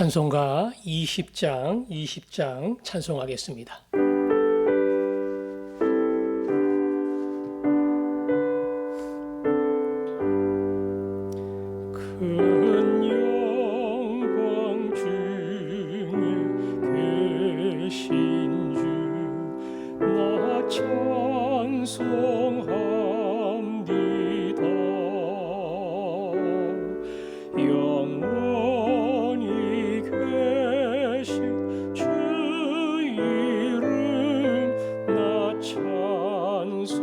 찬송가 20장 찬송하겠습니다. 큰 영광 중에 계신 주 나 찬송합니다. 영원히 계신 주 이름 나 찬송합니다.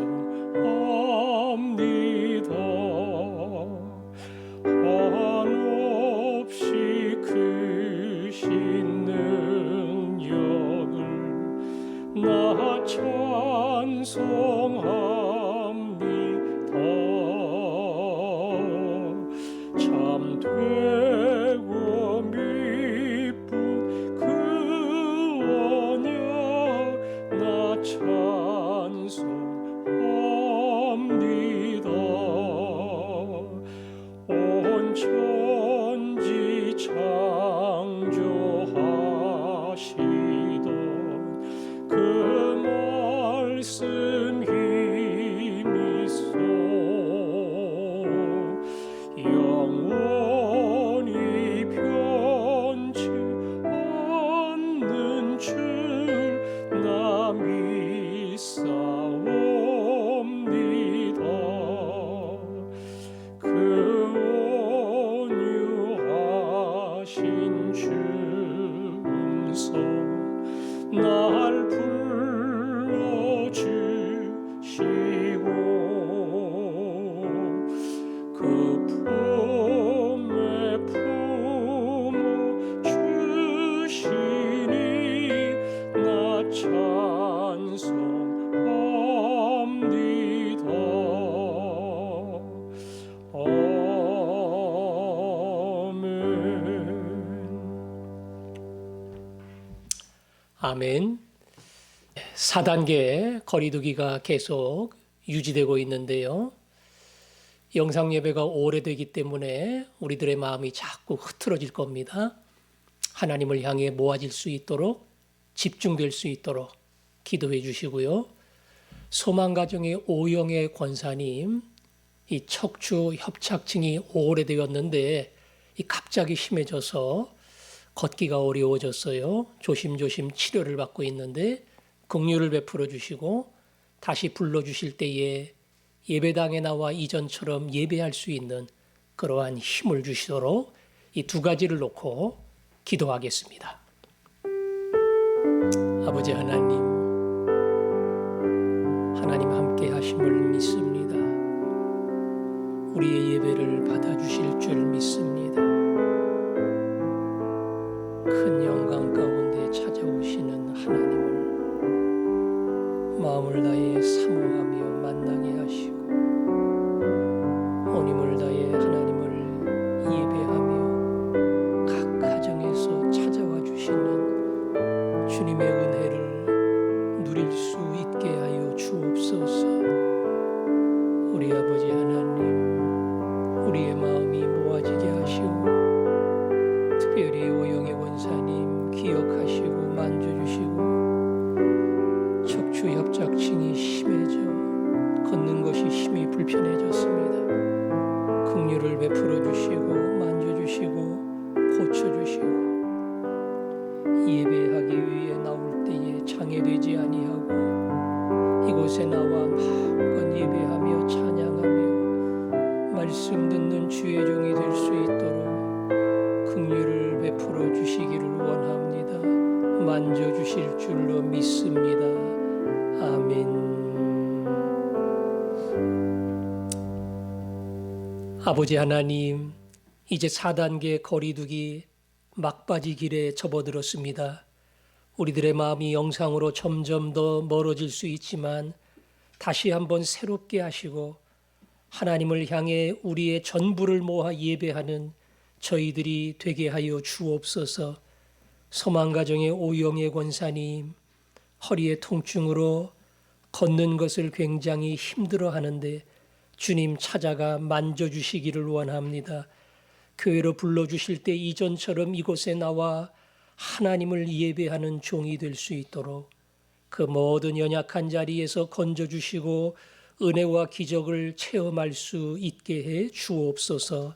한없이 크신 능력을 나 찬송합니다. 참 되고 미쁜 그 언약 나 찬송합니다. 온 천지 창조하시던 그 말씀 힘이 있어 영원히 변치 않는 줄 나 믿사옵니다. 그 온유하신 주 음성 날 불러주시고 그 품에 품어주시니 나 찬송합니다. 아멘. 4단계 거리두기가 계속 유지되고 있는데요. 영상 예배가 오래되기 때문에 우리들의 마음이 자꾸 흐트러질 겁니다. 하나님을 향해 모아질 수 있도록 집중될 수 있도록 기도해 주시고요. 소망가정의 오영애 권사님, 이 척추 협착증이 오래되었는데 갑자기 심해져서 걷기가 어려워졌어요. 조심조심 치료를 받고 있는데 긍휼을 베풀어 주시고 다시 불러주실 때에 예배당에 나와 이전처럼 예배할 수 있는 그러한 힘을 주시도록 이 두 가지를 놓고 기도하겠습니다. 아버지 하나님 함께 하심을 믿습니다. 우리의 예배를 받아주실 줄 믿습니다. 큰 영광 가운데 찾아오시는 하나님을 마음을 다해 사모하며 만나게 하시고 온 힘을 다해 하나님을 예배하며 각 가정에서 찾아와 주시는 주님의 은혜를 누릴 수 있게 하여 주옵소서. 우리 아버지 하나님, 우리의 마음이 모아지게 하시고 특별히 오영애 원사님 기억하시고 만져주시고 척추 협착증이 심해져 걷는 것이 힘이 불편해졌습니다. 긍휼을 베풀어 주시고 만져주시고 고쳐주시고 예배하기 위해 나올 때에 장애되지 아니하고 이곳에 나와 마음껏 예배하며 찬양하며 말씀 듣는 주의 종이 될 수 있도록 긍휼을 베풀어 주시기를 원합니다. 만져주실 줄로 믿습니다. 아멘. 아버지 하나님, 이제 4단계 거리두기 막바지 길에 접어들었습니다. 우리들의 마음이 영상으로 점점 더 멀어질 수 있지만 다시 한번 새롭게 하시고 하나님을 향해 우리의 전부를 모아 예배하는 저희들이 되게 하여 주옵소서. 소망가정의 오영애 권사님, 허리의 통증으로 걷는 것을 굉장히 힘들어 하는데 주님 찾아가 만져주시기를 원합니다. 교회로 불러주실 때 이전처럼 이곳에 나와 하나님을 예배하는 종이 될 수 있도록 그 모든 연약한 자리에서 건져주시고 은혜와 기적을 체험할 수 있게 해 주옵소서.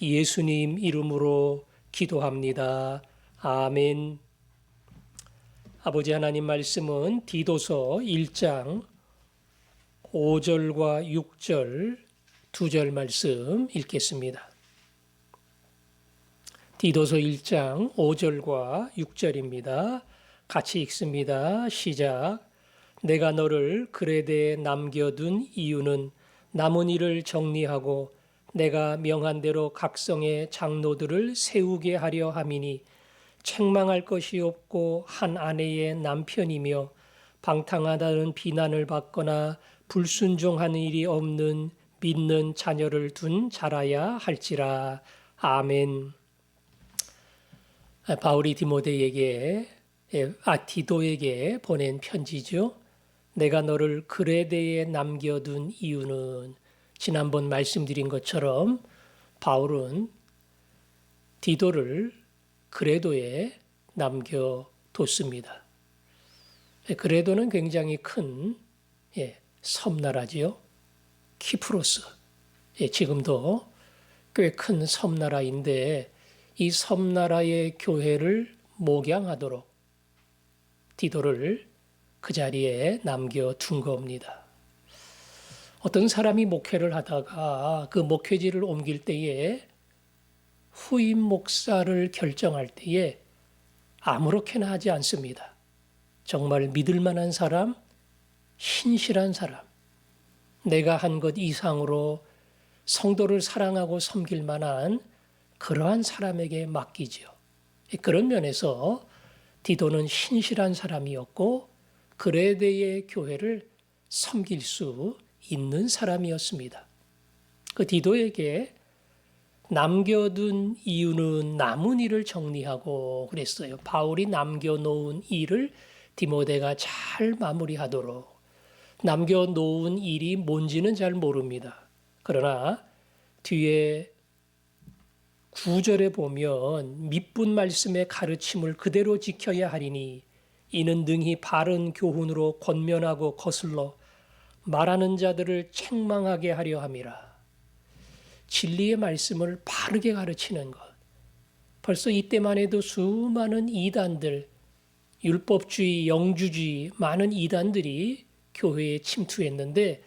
예수님 이름으로 기도합니다. 아멘. 아버지 하나님 말씀은 디도서 1장 5절과 6절 2절 말씀 읽겠습니다. 디도서 1장 5절과 6절입니다. 같이 읽습니다. 시작. 내가 너를 그레데에 남겨둔 이유는 남은 일을 정리하고 내가 명한 대로 각성의 장로들을 세우게 하려 함이니 책망할 것이 없고 한 아내의 남편이며 방탕하다는 비난을 받거나 불순종하는 일이 없는 믿는 자녀를 둔 자라야 할지라. 아멘. 바울이 디도에게 보낸 편지죠. 내가 너를 그레데에 남겨둔 이유는 지난번 말씀드린 것처럼 바울은 디도를 그레도에 남겨뒀습니다. 그레도는 굉장히 큰 섬나라지요. 키프로스. 지금도 꽤 큰 섬나라인데 이 섬나라의 교회를 목양하도록 디도를 그 자리에 남겨둔 겁니다. 어떤 사람이 목회를 하다가 그 목회지를 옮길 때에 후임 목사를 결정할 때에 아무렇게나 하지 않습니다. 정말 믿을 만한 사람, 신실한 사람, 내가 한 것 이상으로 성도를 사랑하고 섬길 만한 그러한 사람에게 맡기죠. 그런 면에서 디도는 신실한 사람이었고 그레데의 교회를 섬길 수 있는 사람이었습니다. 그 디도에게 남겨둔 이유는 남은 일을 정리하고 그랬어요. 바울이 남겨놓은 일을 디모데가 잘 마무리하도록. 남겨놓은 일이 뭔지는 잘 모릅니다. 그러나 뒤에 9절에 보면 밑분 말씀의 가르침을 그대로 지켜야 하리니 이는 능히 바른 교훈으로 권면하고 거슬러 말하는 자들을 책망하게 하려 함이라. 진리의 말씀을 바르게 가르치는 것. 벌써 이때만 해도 수많은 이단들, 율법주의, 영주주의, 많은 이단들이 교회에 침투했는데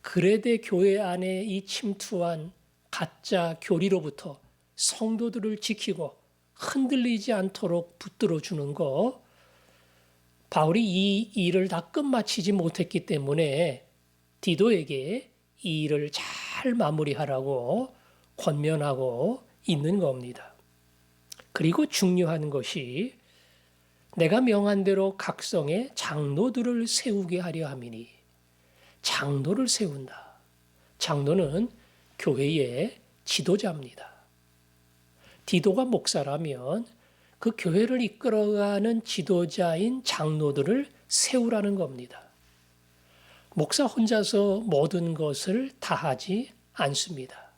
그레데 교회 안에 이 침투한 가짜 교리로부터 성도들을 지키고 흔들리지 않도록 붙들어 주는 거, 바울이 이 일을 다 끝마치지 못했기 때문에 디도에게 이 일을 잘 마무리하라고 권면하고 있는 겁니다. 그리고 중요한 것이 내가 명한 대로 각성의 장로들을 세우게 하려 함이니, 장로를 세운다. 장로는 교회의 지도자입니다. 디도가 목사라면 그 교회를 이끌어가는 지도자인 장로들을 세우라는 겁니다. 목사 혼자서 모든 것을 다 하지 않습니다.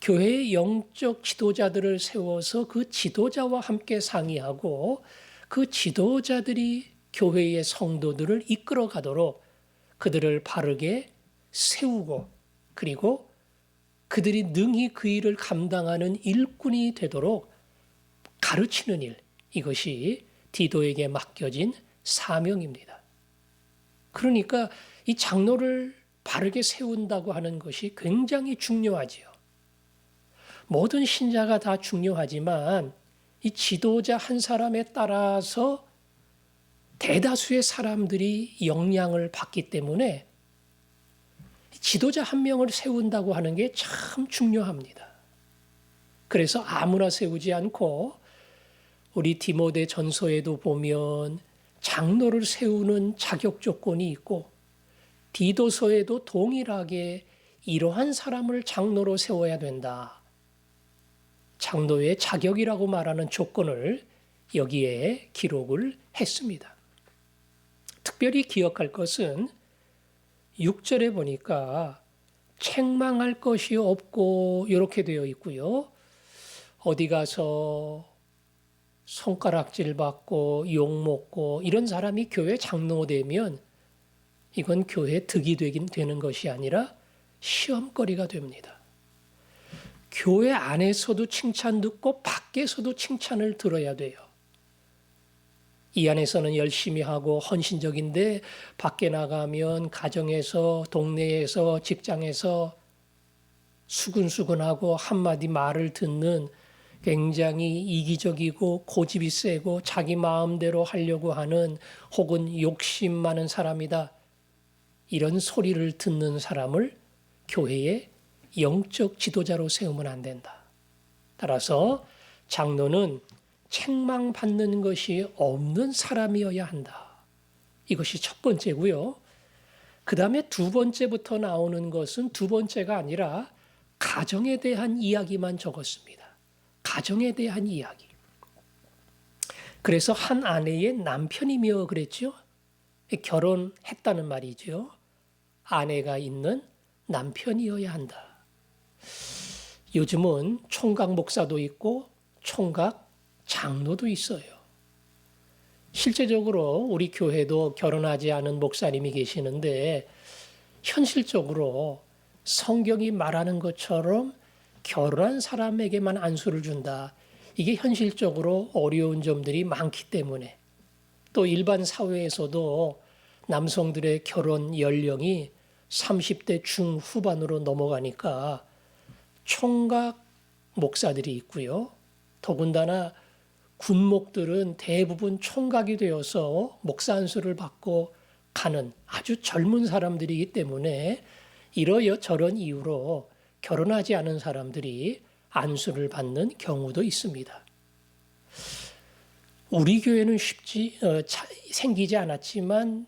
교회의 영적 지도자들을 세워서 그 지도자와 함께 상의하고 그 지도자들이 교회의 성도들을 이끌어가도록 그들을 바르게 세우고 그리고 그들이 능히 그 일을 감당하는 일꾼이 되도록 가르치는 일, 이것이 디도에게 맡겨진 사명입니다. 그러니까 이 장로를 바르게 세운다고 하는 것이 굉장히 중요하지요. 모든 신자가 다 중요하지만 이 지도자 한 사람에 따라서 대다수의 사람들이 영향을 받기 때문에 지도자 한 명을 세운다고 하는 게 참 중요합니다. 그래서 아무나 세우지 않고 우리 디모데 전서에도 보면 장로를 세우는 자격 조건이 있고 디도서에도 동일하게 이러한 사람을 장로로 세워야 된다. 장로의 자격이라고 말하는 조건을 여기에 기록을 했습니다. 특별히 기억할 것은 6절에 보니까 책망할 것이 없고 이렇게 되어 있고요. 어디 가서 손가락질 받고 욕 먹고 이런 사람이 교회 장로 되면 이건 교회 득이 되는 것이 아니라 시험거리가 됩니다. 교회 안에서도 칭찬 듣고 밖에서도 칭찬을 들어야 돼요. 이 안에서는 열심히 하고 헌신적인데 밖에 나가면 가정에서, 동네에서, 직장에서 수근수근하고 한마디 말을 듣는 굉장히 이기적이고 고집이 세고 자기 마음대로 하려고 하는 혹은 욕심 많은 사람이다. 이런 소리를 듣는 사람을 교회의 영적 지도자로 세우면 안 된다. 따라서 장로는 책망받는 것이 없는 사람이어야 한다. 이것이 첫 번째고요. 그 다음에 두 번째부터 나오는 것은 두 번째가 아니라 가정에 대한 이야기만 적었습니다. 가정에 대한 이야기. 그래서 한 아내의 남편이며 그랬죠. 결혼했다는 말이죠. 아내가 있는 남편이어야 한다. 요즘은 총각 목사도 있고 총각 장로도 있어요. 실제적으로 우리 교회도 결혼하지 않은 목사님이 계시는데 현실적으로 성경이 말하는 것처럼 결혼한 사람에게만 안수를 준다. 이게 현실적으로 어려운 점들이 많기 때문에 또 일반 사회에서도 남성들의 결혼 연령이 30대 중후반으로 넘어가니까 총각 목사들이 있고요. 더군다나 군목들은 대부분 총각이 되어서 목사 안수를 받고 가는 아주 젊은 사람들이기 때문에 이러저런 이유로 결혼하지 않은 사람들이 안수를 받는 경우도 있습니다. 우리 교회는 생기지 않았지만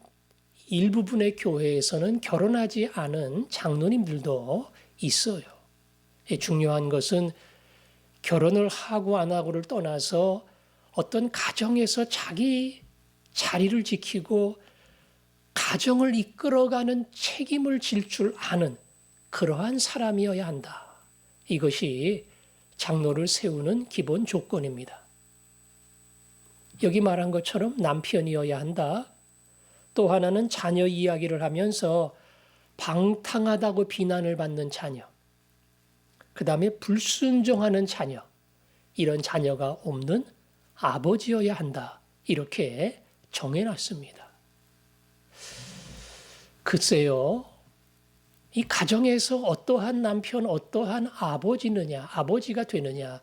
일부분의 교회에서는 결혼하지 않은 장로님들도 있어요. 중요한 것은 결혼을 하고 안 하고를 떠나서 어떤 가정에서 자기 자리를 지키고 가정을 이끌어가는 책임을 질 줄 아는 그러한 사람이어야 한다. 이것이 장로를 세우는 기본 조건입니다. 여기 말한 것처럼 남편이어야 한다. 또 하나는 자녀 이야기를 하면서 방탕하다고 비난을 받는 자녀. 그 다음에 불순종하는 자녀. 이런 자녀가 없는 아버지여야 한다. 이렇게 정해놨습니다. 글쎄요. 이 가정에서 어떠한 남편, 어떠한 아버지가 되느냐.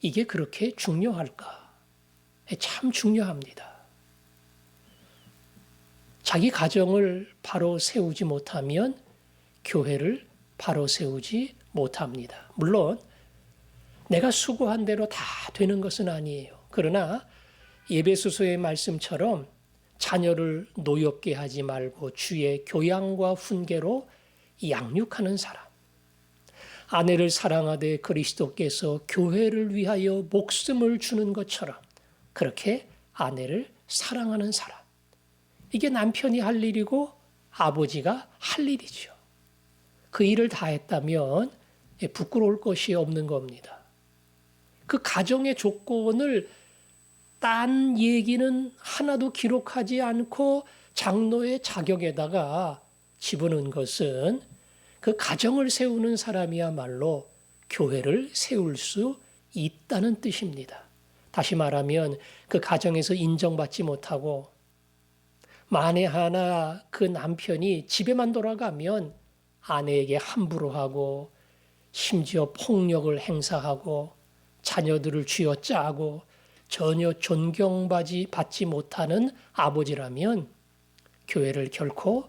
이게 그렇게 중요할까? 참 중요합니다. 자기 가정을 바로 세우지 못하면 교회를 바로 세우지 못합니다. 물론 내가 수고한 대로 다 되는 것은 아니에요. 그러나 에베소서의 말씀처럼 자녀를 노엽게 하지 말고 주의 교양과 훈계로 양육하는 사람. 아내를 사랑하되 그리스도께서 교회를 위하여 목숨을 주는 것처럼 그렇게 아내를 사랑하는 사람. 이게 남편이 할 일이고 아버지가 할 일이죠. 그 일을 다 했다면 부끄러울 것이 없는 겁니다. 그 가정의 조건을 딴 얘기는 하나도 기록하지 않고 장로의 자격에다가 집어넣은 것은 그 가정을 세우는 사람이야말로 교회를 세울 수 있다는 뜻입니다. 다시 말하면 그 가정에서 인정받지 못하고 만에 하나 그 남편이 집에만 돌아가면 아내에게 함부로 하고 심지어 폭력을 행사하고 자녀들을 쥐어짜고 전혀 존경받지 못하는 아버지라면 교회를 결코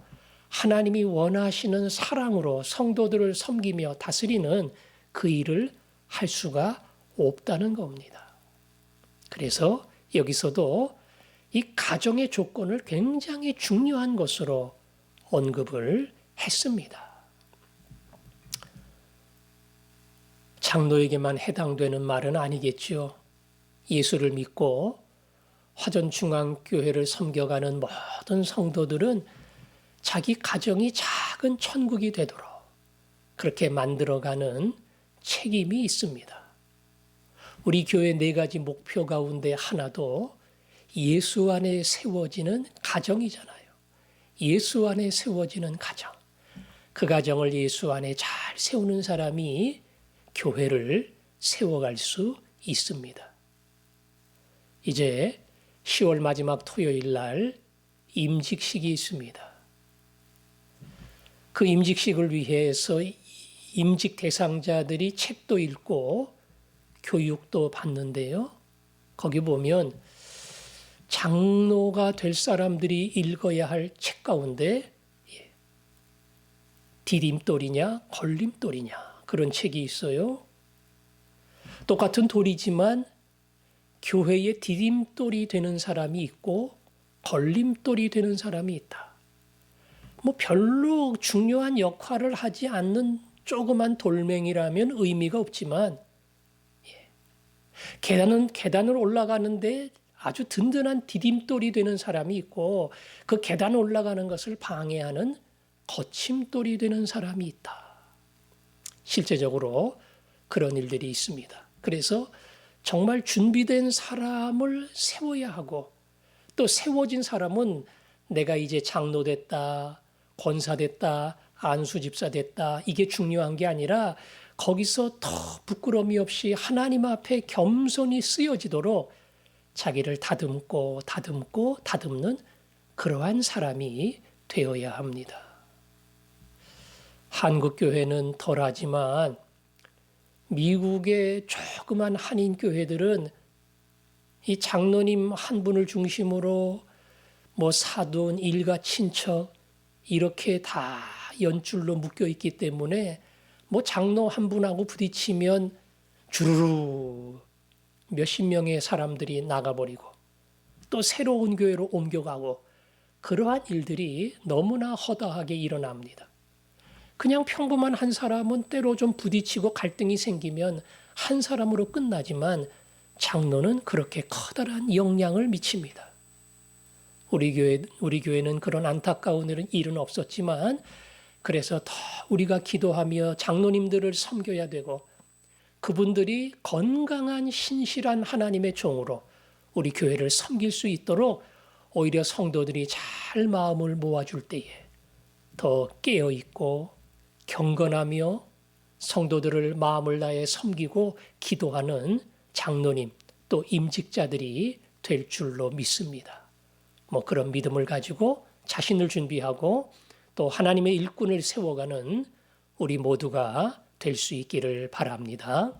하나님이 원하시는 사랑으로 성도들을 섬기며 다스리는 그 일을 할 수가 없다는 겁니다. 그래서 여기서도 이 가정의 조건을 굉장히 중요한 것으로 언급을 했습니다. 장로에게만 해당되는 말은 아니겠죠. 예수를 믿고 화전중앙교회를 섬겨가는 모든 성도들은 자기 가정이 작은 천국이 되도록 그렇게 만들어가는 책임이 있습니다. 우리 교회 4가지 목표 가운데 하나도 예수 안에 세워지는 가정이잖아요. 예수 안에 세워지는 가정. 그 가정을 예수 안에 잘 세우는 사람이 교회를 세워갈 수 있습니다. 이제 10월 마지막 토요일 날 임직식이 있습니다. 그 임직식을 위해서 임직 대상자들이 책도 읽고 교육도 받는데요. 거기 보면 장로가 될 사람들이 읽어야 할 책 가운데 디딤돌이냐 걸림돌이냐 그런 책이 있어요. 똑같은 돌이지만 교회의 디딤돌이 되는 사람이 있고 걸림돌이 되는 사람이 있다. 뭐 별로 중요한 역할을 하지 않는 조그만 돌멩이라면 의미가 없지만 계단을 올라가는데 아주 든든한 디딤돌이 되는 사람이 있고 그 계단 올라가는 것을 방해하는 거침돌이 되는 사람이 있다. 실제적으로 그런 일들이 있습니다. 그래서 정말 준비된 사람을 세워야 하고 또 세워진 사람은 내가 이제 장로 됐다, 권사 됐다, 안수 집사 됐다 이게 중요한 게 아니라 거기서 더 부끄러움이 없이 하나님 앞에 겸손히 쓰여지도록 자기를 다듬고 다듬는 그러한 사람이 되어야 합니다. 한국 교회는 덜하지만 미국의 조그만 한인 교회들은 이 장로님 한 분을 중심으로 뭐 사돈, 일가, 친척 이렇게 다 연줄로 묶여 있기 때문에 뭐 장로 한 분하고 부딪히면 주르르 몇십 명의 사람들이 나가버리고 또 새로운 교회로 옮겨가고 그러한 일들이 너무나 허다하게 일어납니다. 그냥 평범한 한 사람은 때로 좀 부딪히고 갈등이 생기면 한 사람으로 끝나지만 장로는 그렇게 커다란 영향을 미칩니다. 우리 교회는 그런 안타까운 일은 없었지만 그래서 더 우리가 기도하며 장로님들을 섬겨야 되고 그분들이 건강한 신실한 하나님의 종으로 우리 교회를 섬길 수 있도록 오히려 성도들이 잘 마음을 모아줄 때에 더 깨어있고 경건하며 성도들을 마음을 다해 섬기고 기도하는 장로님 또 임직자들이 될 줄로 믿습니다. 뭐 그런 믿음을 가지고 자신을 준비하고 또 하나님의 일꾼을 세워가는 우리 모두가 될 수 있기를 바랍니다.